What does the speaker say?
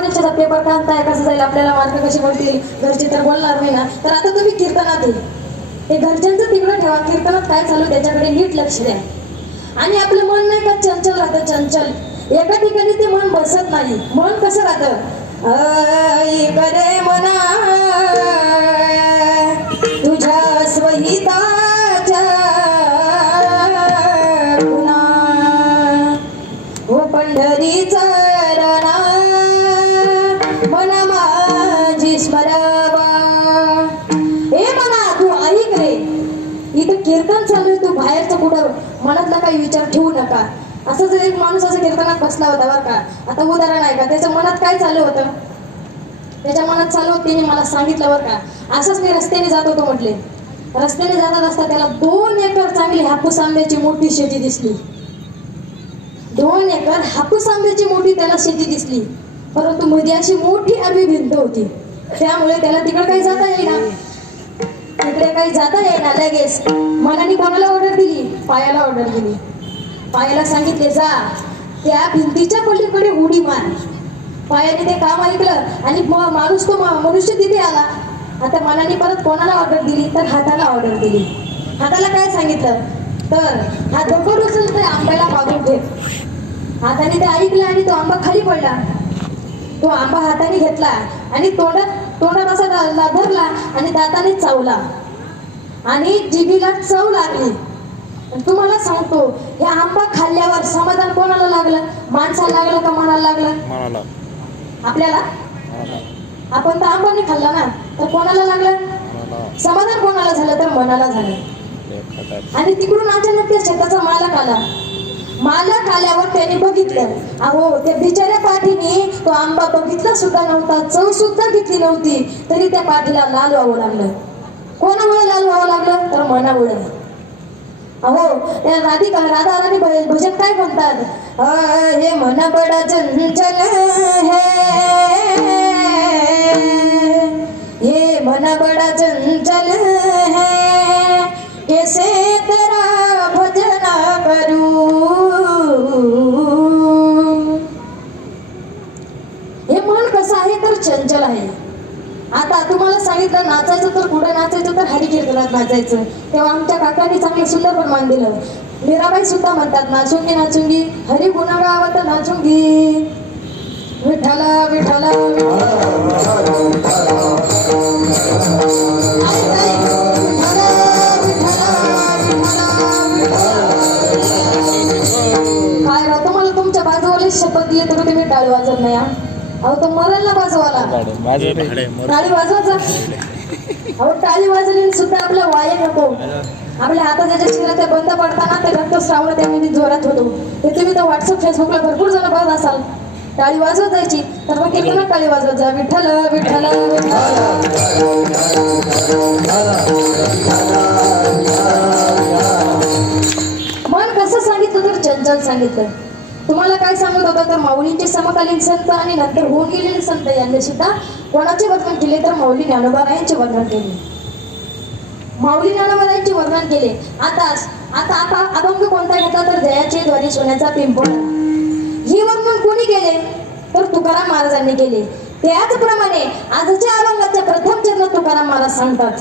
परीक्षेचा पेपर काढताय कसं जाईल आपल्याला मार्क कसे पडतील? घरचे तर बोलणार नाही ना. तर आता तुम्ही कीर्तनात येईल हे घरच्यांचं तिकडं ठेवा. कीर्तनात काय चालू त्याच्याकडे नीट लक्ष द्या. आणि आपलं मन नाही का चंचल राहतं चंचल. एका ठिकाणी ते मन बसत नाही. मन कसं राहतं? करे मना तुझ्या स्वहिताच्या हो पंढरीचा इथं कीर्तन चालू आहे तू बाहेरचं कुठं मनातला काही विचार ठेवू नका. असं जर एक माणूस असं कीर्तनात बसला होता बरं का आता उदाहरण आहे का? त्याच्या मनात काय चालू होतं? त्याच्या मनात चालू होतं त्याने मला सांगितलं बरं का असंच मी रस्त्याने जात होतो म्हटले. रस्त्याने जातात असता त्याला दोन एकर चांगली हापूस आंब्याची मोठी शेती दिसली. दोन एकर हापूस आंब्याची मोठी त्याला शेती दिसली. परंतु मध्ये अशी मोठी आम्ही भिंत होती. त्यामुळे त्याला तिकडे काही जाता येईना. इकडे काही जाता येईना लगेच. मनाने कोणाला ऑर्डर दिली? पायाला ऑर्डर दिली. पायाला सांगितले जा. त्या भिंतीच्या पलीकडे उडी मार. पायाने ते काम ऐकलं आणि माणूस तो मनुष्य तिथे आला. आता मनाने परत कोणाला ऑर्डर दिली? तर हाताला ऑर्डर दिली. हाताला काय सांगितलं? तर हा दगड उचल ते आंब्याला मागून ठेव. हाताने ते ऐकलं आणि तो आंबा खाली पडला. तो आंबा हाताने घेतला आणि तोंडात तोंडात असा धरला आणि दाताने चावला. आणि जिभीला चव लागली. तुम्हाला सांगतो हे आंबा खाल्ल्यावर समाधान कोणाला लागलं? माणसाला लागलं का मनाला लागलं? आपल्याला? आपण तर आंबा नाही खाल्ला ना तर कोणाला लागलं? समाधान कोणाला झालं? तर मनाला झालं. आणि तिकडून अचानक त्या शेताचा मालक आला. मालक आल्यावर त्याने बघितलं. अहो त्या बिचाऱ्या पाठीने तो आंबा बघितला सुद्धा नव्हता चव सुद्धा घेतली नव्हती. तरी त्या पाठीला लाल व्हावं लागलं. कोणामुळे लागलं तर मनामुळे अहो राधिका राधा राणी भजन काय म्हणतात? अ, हे मन बडा चंचल हे. हे मन बड़ा चंचल है. कैसे तेरा भजना करूं? हे मन कसं आहे तर चंचल आहे. तुम्हाला सांगितलं नाचायचं तर कुठे नाचायचं तर हरी नाचायचं. तेव्हा आमच्या काकांनी चांगलं सुंदर प्रमाण दिलं. मीराबाई सुद्धा म्हणतात नाचुंगी नाचुंगी हरी गुणगावत नाचुंगी. विठ्ठला विठ्ठला काय राव तुम्हाला तुमच्या बाजूवाली शपथ दिली तर तुम्ही टाळी वाजत नाही हा? अहो तो मरल ना माझे टाळी वाजवायचा. अहो टाळी वाजली सुद्धा आपलं वाय नको. आपल्या हाताच्या ज्या शिरा त्या बंद पडताना ते रक्तस्राव त्यामध्ये जोरात होतो. ते तुम्ही तर व्हॉट्सअप फेसबुकला भरपूर जण बघत असाल. टाळी वाजवत जायची तर मग किती टाळी वाजवत जा विठ्ठल विठ्ठल विठ्ठल. मन कसं सांगितलं तर चंचल सांगितलं. तुम्हाला काय सांगत होता? तर माऊलींचे समकालीन संत आणि नंतर होऊन गेलेले संत यांनी सुद्धा कोणाचे वर्णन केले? तर माऊली ज्ञानोबारायांचे वर्णन केले. माऊली ज्ञानोबारायांचे वर्णन केले. आता आता आता अभंग कोणता घेतला तर जयाचे द्वारे सोन्याचा पिंपळ. ही वर्णन कोणी केले? तर तुकाराम महाराजांनी केले. त्याचप्रमाणे आजच्या अभंगाच्या प्रथम चरण तुकाराम महाराज सांगतात.